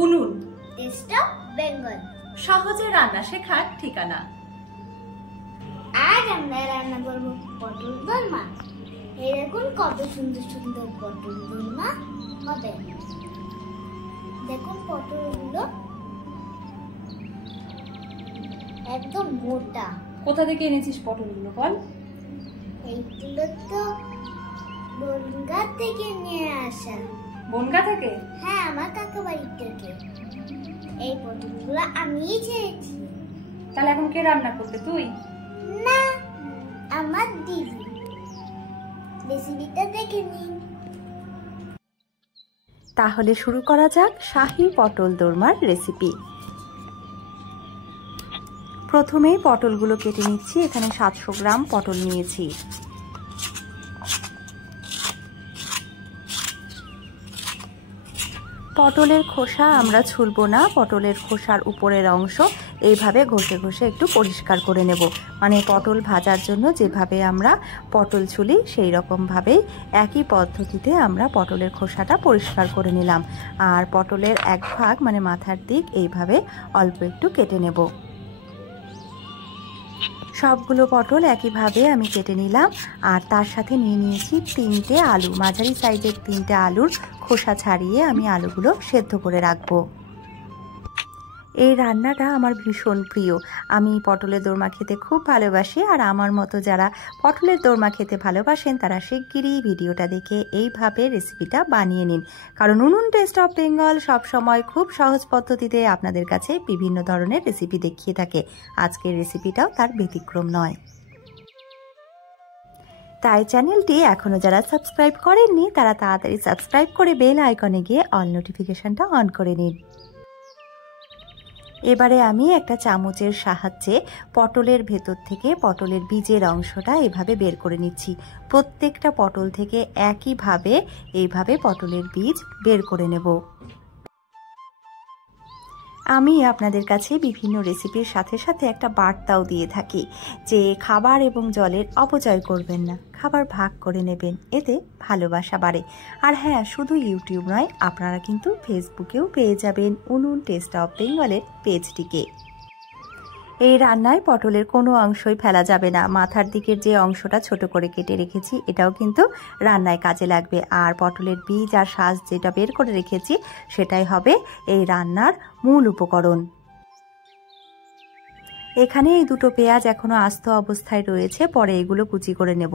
উনুন test of Bengal, সহজে রান্না শেখার ঠিকানা। আজ আমরা রান্না করব পটল দোরমা। এই দেখুন কত সুন্দর সুন্দর পটল দোরমা হবে। দেখুন পটলগুলো একদম মোটা। কোথা থেকে এনেছিস পটলগুলো বল? এইগুলো তো বনগা থেকে নিয়ে আসা। বনগা থেকে? হ্যাঁ, আমার কাকা বাড়ি থেকে। এই পটলগুলো আমিই ছেড়েছি। তাহলে এখন কে রান্না করবে, তুই? না, আমার দিদি। রেসিপিটা দেখে নিন। তাহলে শুরু করা যাক শাহী পটল দোরমার রেসিপি। প্রথমেই পটলগুলো কেটে নিচ্ছি। এখানে 700 গ্রাম পটল নিয়েছি। পটলের খোসা আমরা ছুলবো না। পটলের খোসার উপরের অংশ এইভাবে ঘষে ঘষে একটু পরিষ্কার করে নেব। মানে পটল ভাজার জন্য যেভাবে আমরা পটল ছুলি সেই রকমভাবেই একই পদ্ধতিতে আমরা পটলের খোসাটা পরিষ্কার করে নিলাম। আর পটলের এক ভাগ মানে মাথার দিক এইভাবে অল্প একটু কেটে নেব। সবগুলো পটল একইভাবে আমি কেটে নিলাম। আর তার সাথে নিয়ে নিয়েছি 3টে আলু। মাঝারি সাইজের 3টে আলুর খোসা ছাড়িয়ে আমি আলুগুলো সেদ্ধ করে রাখবো। এই রান্নাটা আমার ভীষণ প্রিয়। আমি পটলের দোরমা খেতে খুব ভালোবাসি। আর আমার মতো যারা পটলের দোরমা খেতে ভালোবাসেন তারা শিগগিরই ভিডিওটা দেখে এইভাবে রেসিপিটা বানিয়ে নিন। কারণ উনুন টেস্ট অফ বেঙ্গল সবসময় খুব সহজ পদ্ধতিতে আপনাদের কাছে বিভিন্ন ধরনের রেসিপি দেখিয়ে থাকে। আজকের রেসিপিটাও তার ব্যতিক্রম নয়। তাই চ্যানেলটি এখনও যারা সাবস্ক্রাইব করেননি তারা তাড়াতাড়ি সাবস্ক্রাইব করে বেল আইকনে গিয়ে অল নোটিফিকেশনটা অন করে নিন। এবারে আমি একটা চামচের সাহায্যে পটলের ভেতর থেকে পটলের বীজের অংশটা এভাবে বের করে নিচ্ছি। প্রত্যেকটা পটল থেকে একইভাবে এইভাবে পটলের বীজ বের করে নেব। আমি আপনাদের কাছে বিভিন্ন রেসিপির সাথে সাথে একটা বার্তাও দিয়ে থাকি যে খাবার এবং জলের অপচয় করবেন না, খাবার ভাগ করে নেবেন, এতে ভালোবাসা বাড়ে। আর হ্যাঁ, শুধু ইউটিউব নয়, আপনারা কিন্তু ফেসবুকেও পেয়ে যাবেন উনুন টেস্ট অফ বেঙ্গলের পেজটিকে। এই রান্নায় পটলের কোনো অংশই ফেলা যাবে না। মাথার দিকের যে অংশটা ছোট করে কেটে রেখেছি এটাও কিন্তু রান্নায় কাজে লাগবে। আর পটলের বীজ আর শাঁস যেটা বের করে রেখেছি সেটাই হবে এই রান্নার মূল উপকরণ। এখানে এই 2টো পেঁয়াজ এখনো আস্ত অবস্থায় রয়েছে, পরে এগুলো কুচি করে নেব।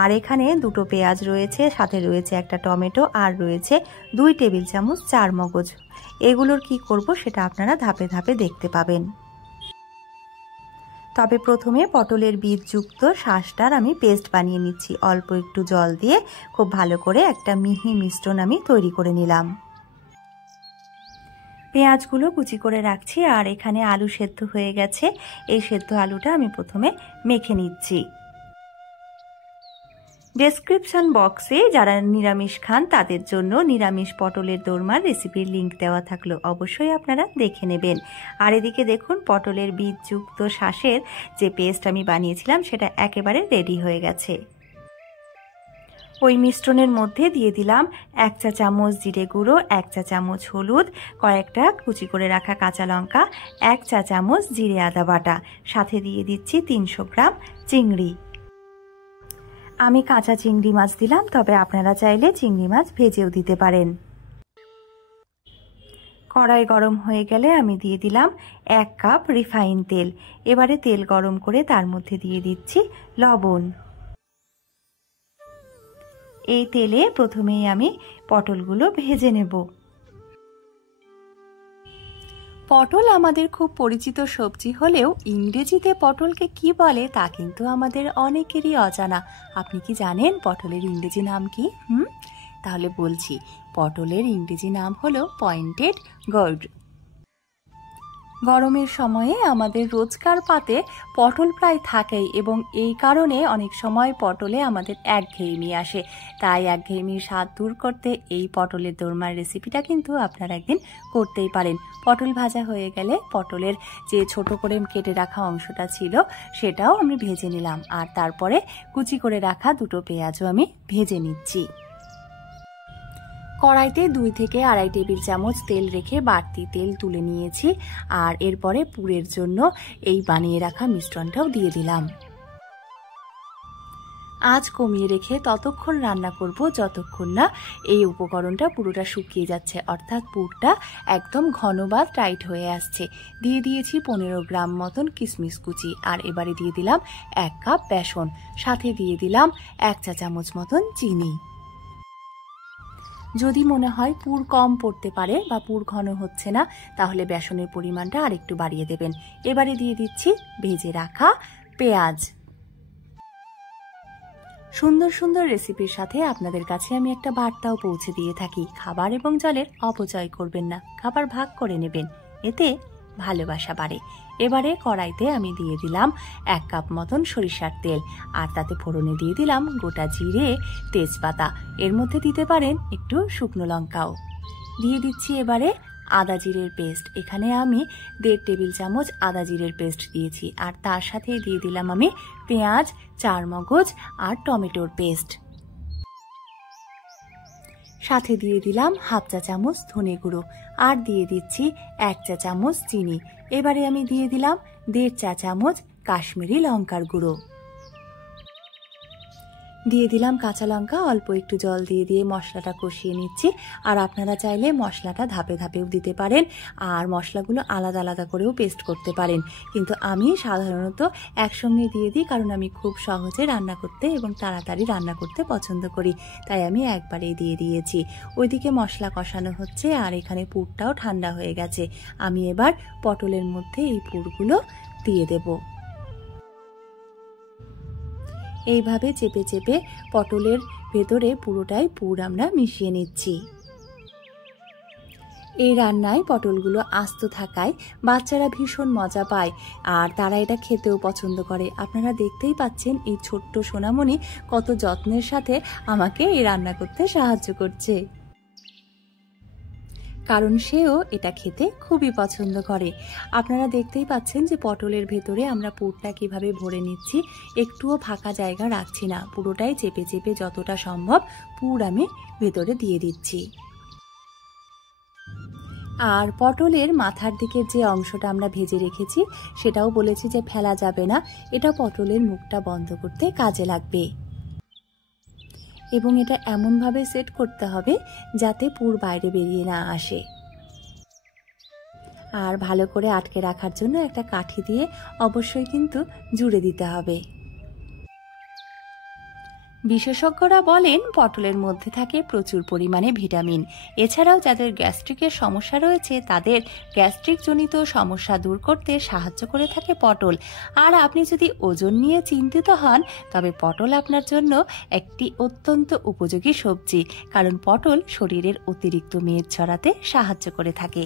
আর এখানে 2টো পেঁয়াজ রয়েছে, সাথে রয়েছে একটা টমেটো, আর রয়েছে 2 টেবিল চামচ চারমগজ। এগুলোর কি করব সেটা আপনারা ধাপে ধাপে দেখতে পাবেন। তবে প্রথমে পটলের বীজযুক্ত শাঁসটার আমি পেস্ট বানিয়ে নিচ্ছি। অল্প একটু জল দিয়ে খুব ভালো করে একটা মিহি মিশ্রণ আমি তৈরি করে নিলাম। পেঁয়াজগুলো কুচি করে রাখছি। আর এখানে আলু সেদ্ধ হয়ে গেছে। এই সেদ্ধ আলুটা আমি প্রথমে মেখে নিচ্ছি। ডেসক্রিপশন বক্সে যারা নিরামিষ খান তাদের জন্য নিরামিষ পটলের দোরমার রেসিপির লিংক দেওয়া থাকলো, অবশ্যই আপনারা দেখে নেবেন। আর এদিকে দেখুন পটলের বীজযুক্ত শাঁসের যে পেস্ট আমি বানিয়েছিলাম সেটা একেবারে রেডি হয়ে গেছে। ওই মিশ্রণের মধ্যে দিয়ে দিলাম 1 চা চামচ জিরে গুঁড়ো, 1 চা চামচ হলুদ, কয়েকটা কুচি করে রাখা কাঁচা লঙ্কা, 1 চা চামচ জিরে আদা বাটা, সাথে দিয়ে দিচ্ছি 300 গ্রাম চিংড়ি। আমি কাঁচা চিংড়ি মাছ দিলাম, তবে আপনারা চাইলে চিংড়ি মাছ ভেজেও দিতে পারেন। কড়াই গরম হয়ে গেলে আমি দিয়ে দিলাম 1 কাপ রিফাইন তেল। এবারে তেল গরম করে তার মধ্যে দিয়ে দিচ্ছি লবণ। এই তেলে প্রথমেই আমি পটলগুলো ভেজে নেব। পটল আমাদের খুব পরিচিত সবজি হলেও ইংরেজিতে পটলকে কি বলে তা কিন্তু আমাদের অনেকেরই অজানা। আপনি কি জানেন পটলের ইংরেজি নাম কি? তাহলে বলছি, পটলের ইংরেজি নাম হলো পয়েন্টেড গোর্ড। গরমের সময়ে আমাদের রোজকার পাতে পটল প্রায় থাকেই, এবং এই কারণে অনেক সময় পটলে আমাদের একঘেয়েমি আসে। তাই একঘেয়েমির স্বাদ দূর করতে এই পটলের দোরমার রেসিপিটা কিন্তু আপনারা একদিন করতেই পারেন। পটল ভাজা হয়ে গেলে পটলের যে ছোট করে কেটে রাখা অংশটা ছিল সেটাও আমি ভেজে নিলাম। আর তারপরে কুচি করে রাখা 2টো পেঁয়াজও আমি ভেজে নিচ্ছি। কড়াইতে 2 থেকে আড়াই টেবিল চামচ তেল রেখে বাড়তি তেল তুলে নিয়েছি। আর এরপরে পুরের জন্য এই বানিয়ে রাখা মিশ্রণটাও দিয়ে দিলাম। আঁচ কমিয়ে রেখে ততক্ষণ রান্না করব যতক্ষণ না এই উপকরণটা পুরোটা শুকিয়ে যাচ্ছে, অর্থাৎ পুরটা একদম ঘন বা টাইট হয়ে আসছে। দিয়ে দিয়েছি 15 গ্রাম মতন কিশমিশ কুচি। আর এবারে দিয়ে দিলাম 1 কাপ বেসন, সাথে দিয়ে দিলাম 1 চা চামচ মতন চিনি। যদি মনে হয় পুর কম পড়তে পারে বা পুর ঘন হচ্ছে না, তাহলে বেসনের পরিমাণটা আরেকটু বাড়িয়ে দেবেন। এবারে দিয়ে দিচ্ছি ভেজে রাখা পেঁয়াজ। সুন্দর সুন্দর রেসিপির সাথে আপনাদের কাছে আমি একটা বার্তাও পৌঁছে দিয়ে থাকি, খাবার এবং জলের অপচয় করবেন না, খাবার ভাগ করে নেবেন, এতে ভালোবাসা বাড়ে। এবারে কড়াইতে আমি দিয়ে দিলাম 1 কাপ মতন সরিষার তেল, আর তাতে ফোড়নে দিয়ে দিলাম গোটা জিরে, তেজপাতা, এর মধ্যে দিতে পারেন একটু শুকনো লঙ্কাও। দিয়ে দিচ্ছি এবারে আদা জিরের পেস্ট। এখানে আমি 1.5 টেবিল চামচ আদা জিরের পেস্ট দিয়েছি। আর তার সাথে দিয়ে দিলাম আমি পেঁয়াজ, চারমগজ আর টমেটোর পেস্ট। সাথে দিয়ে দিলাম 1/2 চা চামচ ধনে গুঁড়ো, আর দিয়ে দিচ্ছি 1 চা চামচ চিনি। এবারে আমি দিয়ে দিলাম 1.5 চা চামচ কাশ্মীরি লঙ্কার গুঁড়ো। দিয়ে দিলাম কাঁচা লঙ্কা, অল্প একটু জল দিয়ে মশলাটা কষিয়ে নিচ্ছি। আর আপনারা চাইলে মশলাটা ধাপে ধাপেও দিতে পারেন, আর মশলাগুলো আলাদা আলাদা করেও পেস্ট করতে পারেন, কিন্তু আমি সাধারণত একসঙ্গে দিয়ে দিই, কারণ আমি খুব সহজে রান্না করতে এবং তাড়াতাড়ি রান্না করতে পছন্দ করি, তাই আমি একবারেই দিয়ে দিয়েছি। ওইদিকে মশলা কষানো হচ্ছে আর এখানে পুরটাও ঠান্ডা হয়ে গেছে। আমি এবার পটলের মধ্যে এই পুরগুলো দিয়ে দেব। এইভাবে চেপে চেপে পটলের ভেতরে পুরোটাই পুর আমরা মিশিয়ে নিচ্ছি। এই রান্নায় পটলগুলো আস্ত থাকায় বাচ্চারা ভীষণ মজা পায়, আর তারা এটা খেতেও পছন্দ করে। আপনারা দেখতেই পাচ্ছেন এই ছোট্ট সোনামণি কত যত্নের সাথে আমাকে এই রান্না করতে সাহায্য করছে, কারণ সেও এটা খেতে খুবই পছন্দ করে। আপনারা দেখতেই পাচ্ছেন যে পটলের ভেতরে আমরা পুরটা কিভাবে ভরে নিচ্ছি, একটুও ফাঁকা জায়গা রাখছি না, পুরোটাই চেপে চেপে যতটা সম্ভব পুর আমি ভেতরে দিয়ে দিচ্ছি। আর পটলের মাথার দিকের যে অংশটা আমরা ভেজে রেখেছি সেটাও বলেছি যে ফেলা যাবে না, এটা পটলের মুখটা বন্ধ করতে কাজে লাগবে। এবং এটা এমনভাবে সেট করতে হবে যাতে পুর বাইরে বেরিয়ে না আসে। আর ভালো করে আটকে রাখার জন্য একটা কাঠি দিয়ে অবশ্যই কিন্তু জুড়ে দিতে হবে। বিশেষজ্ঞরা বলেন পটলের মধ্যে থাকে প্রচুর পরিমাণে ভিটামিন। এছাড়াও যাদের গ্যাস্ট্রিকের সমস্যা রয়েছে তাদের গ্যাস্ট্রিক জনিত সমস্যা দূর করতে সাহায্য করে থাকে পটল। আর আপনি যদি ওজন নিয়ে চিন্তিত হন তবে পটল আপনার জন্য একটি অত্যন্ত উপযোগী সবজি, কারণ পটল শরীরের অতিরিক্ত মেদ ঝরাতে সাহায্য করে থাকে।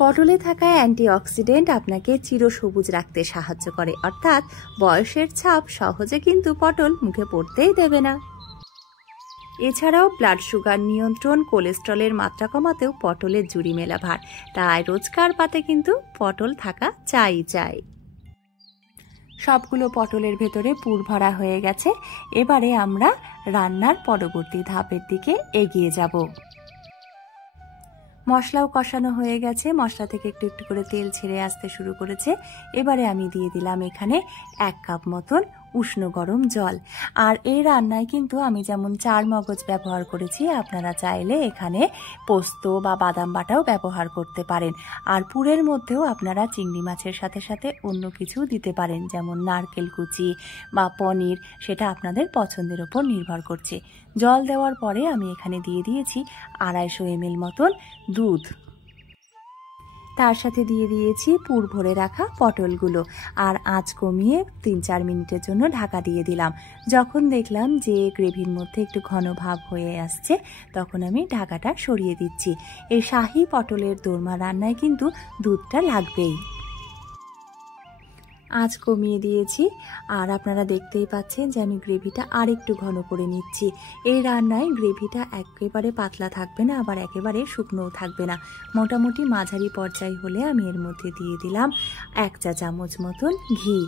পটলে থাকা অ্যান্টিঅক্সিডেন্ট আপনাকে চিরসবুজ রাখতে সাহায্য করে, অর্থাৎ বয়সের ছাপ সহজে কিন্তু পটল মুখে পড়তেই দেবে না। এছাড়াও ব্লাড সুগার নিয়ন্ত্রণ, কোলেস্ট্রলের মাত্রা কমাতেও পটলের জুড়ি মেলা ভার, তাই রোজকার পাতে কিন্তু পটল থাকা চাই। সবগুলো পটলের ভেতরে পুর ভরা হয়ে গেছে। এবারে আমরা রান্নার পরবর্তী ধাপের দিকে এগিয়ে যাব। মশলাও কষানো হয়ে গেছে, মশলা থেকে একটু একটু করে তেল ছেড়ে আসতে শুরু করেছে। এবারে আমি দিয়ে দিলাম এখানে 1 কাপ মতন উষ্ণ গরম জল। আর এই রান্নায় কিন্তু আমি যেমন চারমগজ ব্যবহার করেছি, আপনারা চাইলে এখানে পোস্ত বা বাদাম বাটাও ব্যবহার করতে পারেন। আর পুরের মধ্যেও আপনারা চিংড়ি মাছের সাথে সাথে অন্য কিছু দিতে পারেন, যেমন নারকেল কুচি বা পনির, সেটা আপনাদের পছন্দের ওপর নির্ভর করছে। জল দেওয়ার পরে আমি এখানে দিয়ে দিয়েছি 250 ml মতন দুধ। তার সাথে দিয়ে দিয়েছি পুর ভরে রাখা পটলগুলো, আর আঁচ কমিয়ে 3-4 মিনিটের জন্য ঢাকা দিয়ে দিলাম। যখন দেখলাম যে গ্রেভির মধ্যে একটু ঘন ভাব হয়ে আসছে তখন আমি ঢাকাটা সরিয়ে দিচ্ছি। এই শাহী পটলের দোরমা রান্নায় কিন্তু দুধটা লাগবেই। আঁচ কমিয়ে দিয়েছি, আর আপনারা দেখতেই পাচ্ছেন যে আমি গ্রেভিটা আর একটু ঘন করে নিচ্ছি। এই রান্নায় গ্রেভিটা একেবারে পাতলা থাকবে না, আবার একেবারে শুকনোও থাকবে না, মোটামুটি মাঝারি পর্যায় হলে আমি এর মধ্যে দিয়ে দিলাম 1 চা চামচ মতন ঘি।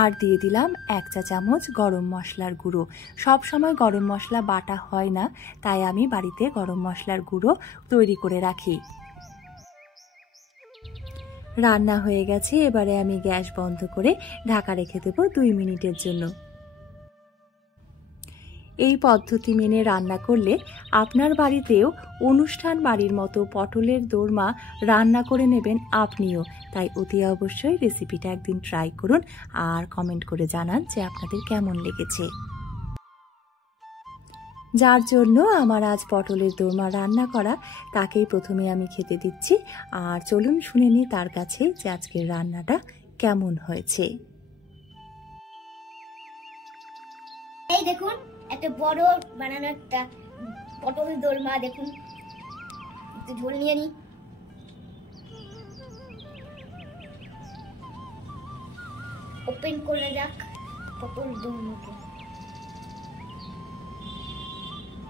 আর দিয়ে দিলাম 1 চা চামচ গরম মশলার গুঁড়ো। সব সময় গরম মশলা বাটা হয় না, তাই আমি বাড়িতে গরম মশলার গুঁড়ো তৈরি করে রাখি। রান্না হয়ে গেছে, এবারে আমি গ্যাস বন্ধ করে ঢাকা রেখে দেবো 2 মিনিটের জন্য। এই পদ্ধতি মেনে রান্না করলে আপনার বাড়িতেও অনুষ্ঠান বাড়ির মতো পটলের দোরমা রান্না করে নেবেন আপনিও। তাই অতি অবশ্যই রেসিপিটা একদিন ট্রাই করুন আর কমেন্ট করে জানান যে আপনাদের কেমন লেগেছে। যার জন্য আমার আজ পটলের দোরমা রান্না করা, তাকেই প্রথমে আমি খেতে দিচ্ছি। আর চলুন শুনে নিই তার কাছে যে আজকের রান্নাটা কেমন হয়েছে। এই দেখুন একটা বড় বানানো একটা পটলের দোরমা, দেখুন একটু ঝোল নিয়ে নি। ওপেন করে যাক পটল দোরমাকে।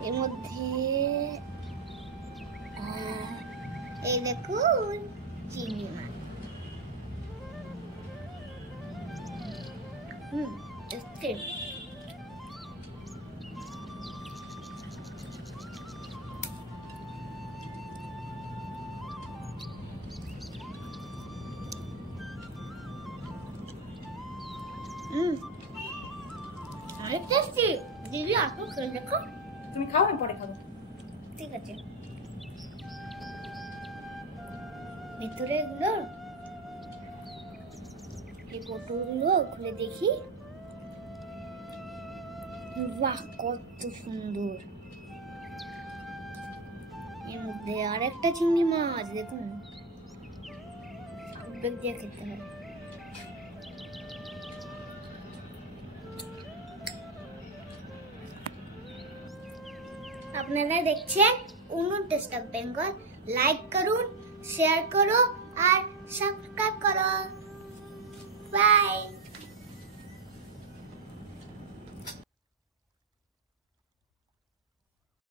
এর মধ্যে এই দেখুন চিংড়ি মাছ। অনেক টেস্টি। দিদি আসো খেয়ে দেখো। তুমি খাও, আমি পরে খাবো। ঠিক আছে। ভেতরে এগুলো এই পটলগুলো খুলে দেখি। বাহ, কত সুন্দর। এর মধ্যে আর একটা চিংড়ি মাছ, দেখুন বেগ দিয়ে খেতে হয়। আপনারা দেখছেন উনুন টেস্ট অফ বেঙ্গল। লাইক করুন, শেয়ার করো আর সাবস্ক্রাইব করো।